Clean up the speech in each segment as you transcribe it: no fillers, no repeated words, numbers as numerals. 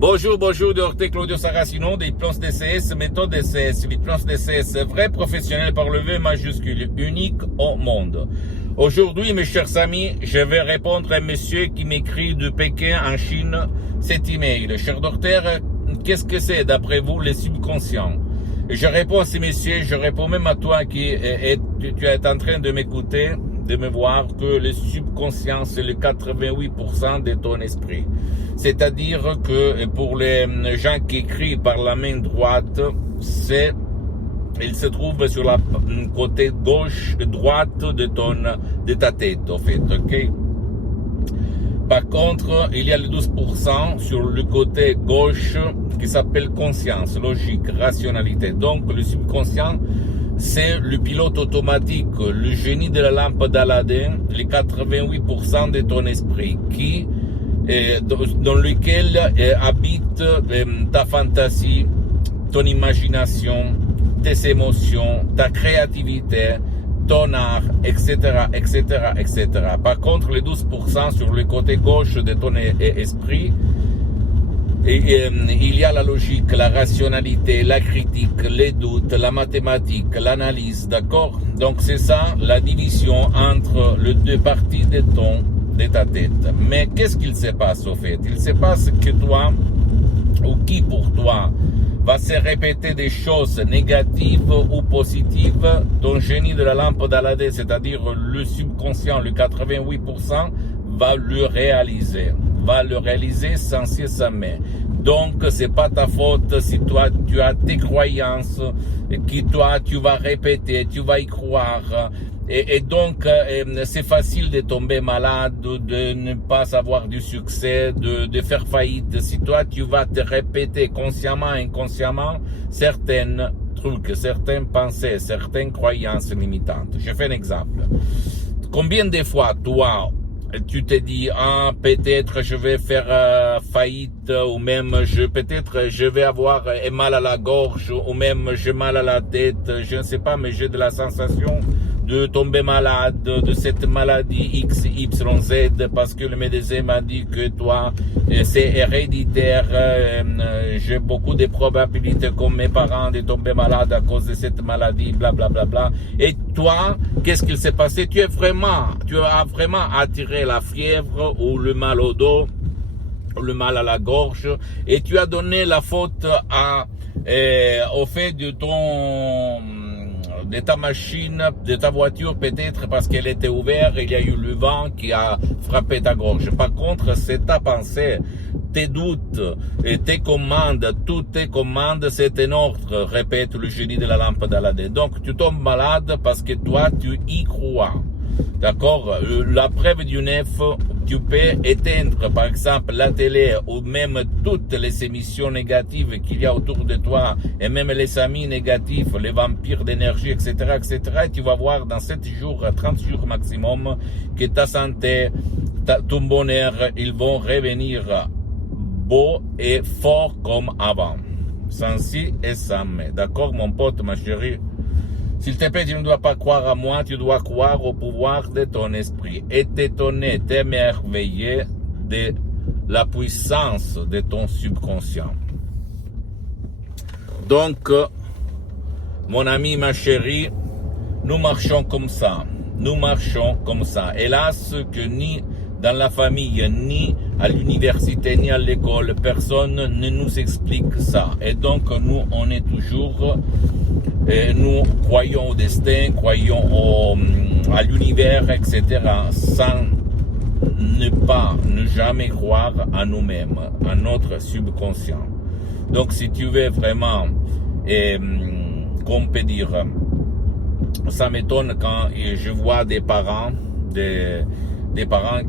Bonjour, Dr Claudio Saracino, Diplôme DCS, méthode DCS, Diplôme DCS, vrai professionnel par le V majuscule, unique au monde. Aujourd'hui, mes chers amis, je vais répondre à un monsieur qui m'écrit de Pékin en Chine cet email. Cher docteur, qu'est-ce que c'est d'après vous les subconscients? Et je réponds à ces messieurs, je réponds même à toi qui tu es en train de m'écouter, de me voir, que le subconscient c'est le 88% de ton esprit. C'est-à-dire que pour les gens qui écrivent par la main droite, il se trouve sur la côté gauche, droite de ta tête, en fait, ok? Par contre, il y a le 12% sur le côté gauche qui s'appelle conscience, logique, rationalité. Donc, le subconscient, c'est le pilote automatique, le génie de la lampe d'Aladin, les 88% de ton esprit dans lequel habite ta fantaisie, ton imagination, tes émotions, ta créativité, ton art, etc., etc., etc. Par contre, les 12% sur le côté gauche de ton esprit, il y a la logique, la rationalité, la critique, les doutes, la mathématique, l'analyse, d'accord? Donc c'est ça la division entre les deux parties de ta tête. Mais qu'est-ce qu'il se passe au fait? Il se passe que toi, ou qui pour toi, va se répéter des choses négatives ou positives, ton génie de la lampe d'Aladin, c'est-à-dire le subconscient, le 88%, va le réaliser sans cesse jamais. Donc, c'est pas ta faute si toi, tu as tes croyances, qui toi, tu vas répéter, tu vas y croire. Et donc, c'est facile de tomber malade, de ne pas avoir du succès, de faire faillite. Si toi, tu vas te répéter consciemment, inconsciemment, certaines trucs, certaines pensées, certaines croyances limitantes. Je fais un exemple. Combien de fois, toi, tu te dis, peut-être je vais faire faillite, ou même peut-être je vais avoir un mal à la gorge, ou même j'ai mal à la tête, je ne sais pas, mais j'ai de la sensation de tomber malade de cette maladie X, Y, Z, parce que le médecin m'a dit que toi, c'est héréditaire, j'ai beaucoup de probabilités comme mes parents de tomber malade à cause de cette maladie, bla bla bla bla. Et toi, qu'est-ce qu'il s'est passé? Tu as vraiment attiré la fièvre ou le mal au dos, le mal à la gorge, et tu as donné la faute au fait de ta machine, de ta voiture, peut-être parce qu'elle était ouverte, il y a eu le vent qui a frappé ta gorge. Par contre, c'est ta pensée, tes doutes, et tes commandes, toutes tes commandes, c'est un ordre, répète le génie de la lampe d'Aladin. Donc, tu tombes malade parce que toi, tu y crois. D'accord? La preuve du neuf, tu peux éteindre, par exemple, la télé ou même toutes les émissions négatives qu'il y a autour de toi et même les amis négatifs, les vampires d'énergie, etc., etc. Et tu vas voir dans 7 jours, 30 jours maximum, que ta santé, ton bonheur, ils vont revenir beau et fort comme avant. Sans si et sans mais. D'accord, mon pote, ma chérie? S'il te plaît, tu ne dois pas croire à moi, tu dois croire au pouvoir de ton esprit et t'étonner, t'émerveiller de la puissance de ton subconscient. Donc, mon ami, ma chérie, nous marchons comme ça. Nous marchons comme ça. Hélas, que ni dans la famille, ni à l'université, ni à l'école, personne ne nous explique ça. Et donc, nous, on est toujours... nous croyons au destin, croyons à l'univers, etc., sans ne jamais croire à nous-mêmes, à notre subconscient. Donc, si tu veux vraiment, qu'on peut dire, ça m'étonne quand je vois des parents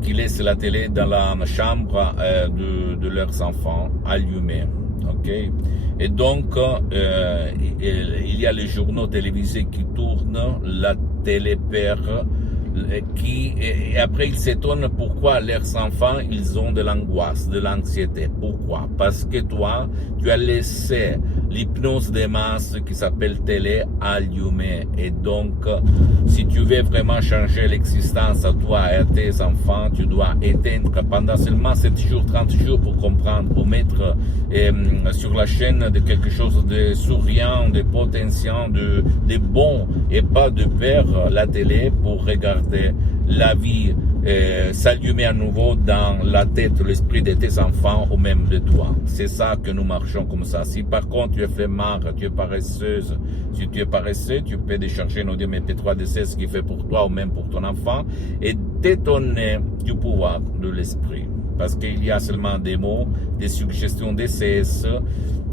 qui laissent la télé dans la chambre de leurs enfants allumée. Okay. Et donc, il y a les journaux télévisés qui tournent, la télé perd et après ils s'étonnent pourquoi leurs enfants, ils ont de l'angoisse, de l'anxiété. Pourquoi? Parce que toi, tu as laissé l'hypnose des masses qui s'appelle télé allumée. Et donc, si tu veux vraiment changer l'existence à toi et à tes enfants, tu dois éteindre pendant seulement 7 jours, 30 jours pour comprendre, pour mettre sur la chaîne de quelque chose de souriant, de potentiel, de bon et pas de peur la télé pour regarder la vie s'allumer à nouveau dans la tête, l'esprit de tes enfants ou même de toi. C'est ça que nous marchons comme ça. Si par contre tu es flemmard, tu es paresseuse, si tu es paresseux, tu peux décharger nos MP3 DC, ce qui fait pour toi ou même pour ton enfant, et t'étonner du pouvoir de l'esprit. Parce qu'il y a seulement des mots, des suggestions DCS,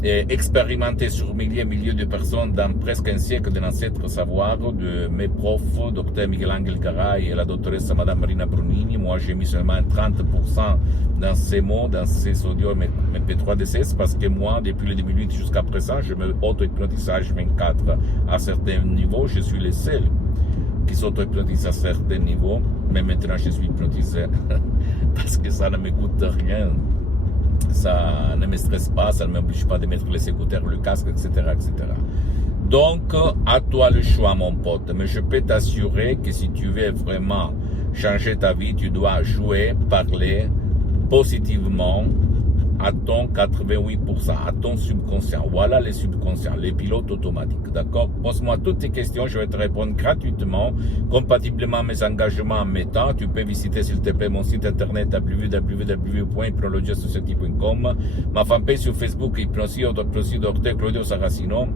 expérimentées sur milliers et milliers de personnes dans presque un siècle de l'ancêtre savoir de mes profs, Dr Miguel Angel Garay et la doctoresse Madame Marina Brunini. Moi, j'ai mis seulement 30% dans ces mots, dans ces audios MP3 DCS, parce que moi, depuis le 2008 jusqu'à présent, je me auto-hypnotisage 24 à certains niveaux. Je suis le seul qui s'auto-hypnotise à certains niveaux, mais maintenant je suis hypnotisé parce que ça ne me coûte rien, ça ne me stresse pas, ça ne m'oblige pas de mettre les écouteurs, le casque, etc., etc. Donc, à toi le choix, mon pote, mais je peux t'assurer que si tu veux vraiment changer ta vie, tu dois jouer, parler positivement à ton 88%, à ton subconscient. Voilà les subconscients, les pilotes automatiques, d'accord? Pose-moi toutes tes questions, je vais te répondre gratuitement, compatiblement à mes engagements en mes temps. Tu peux visiter, s'il te plaît, mon site internet www.hypnologiasociety.com, ma fanpage sur Facebook, Hypnosie, Dr Claudio Saracino.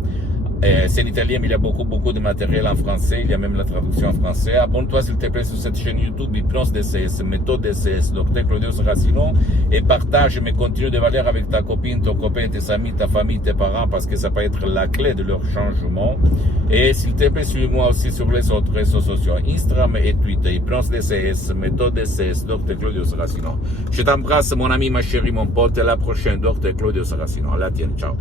C'est en italien, mais il y a beaucoup de matériel en français, il y a même la traduction en français. Abonne-toi s'il te plaît sur cette chaîne YouTube, Hypnose DCS, méthode DCS, Dr Claudio Saracino, et partage mes contenus de valeur avec ta copine, ton copain, tes amis, ta famille, tes parents, parce que ça peut être la clé de leur changement. Et s'il te plaît, suis-moi aussi sur les autres réseaux sociaux, Instagram et Twitter, Hypnose DCS, méthode DCS, Dr Claudio Saracino. Je t'embrasse, mon ami, ma chérie, mon pote, à la prochaine, Dr Claudio Saracino. À la tienne, ciao.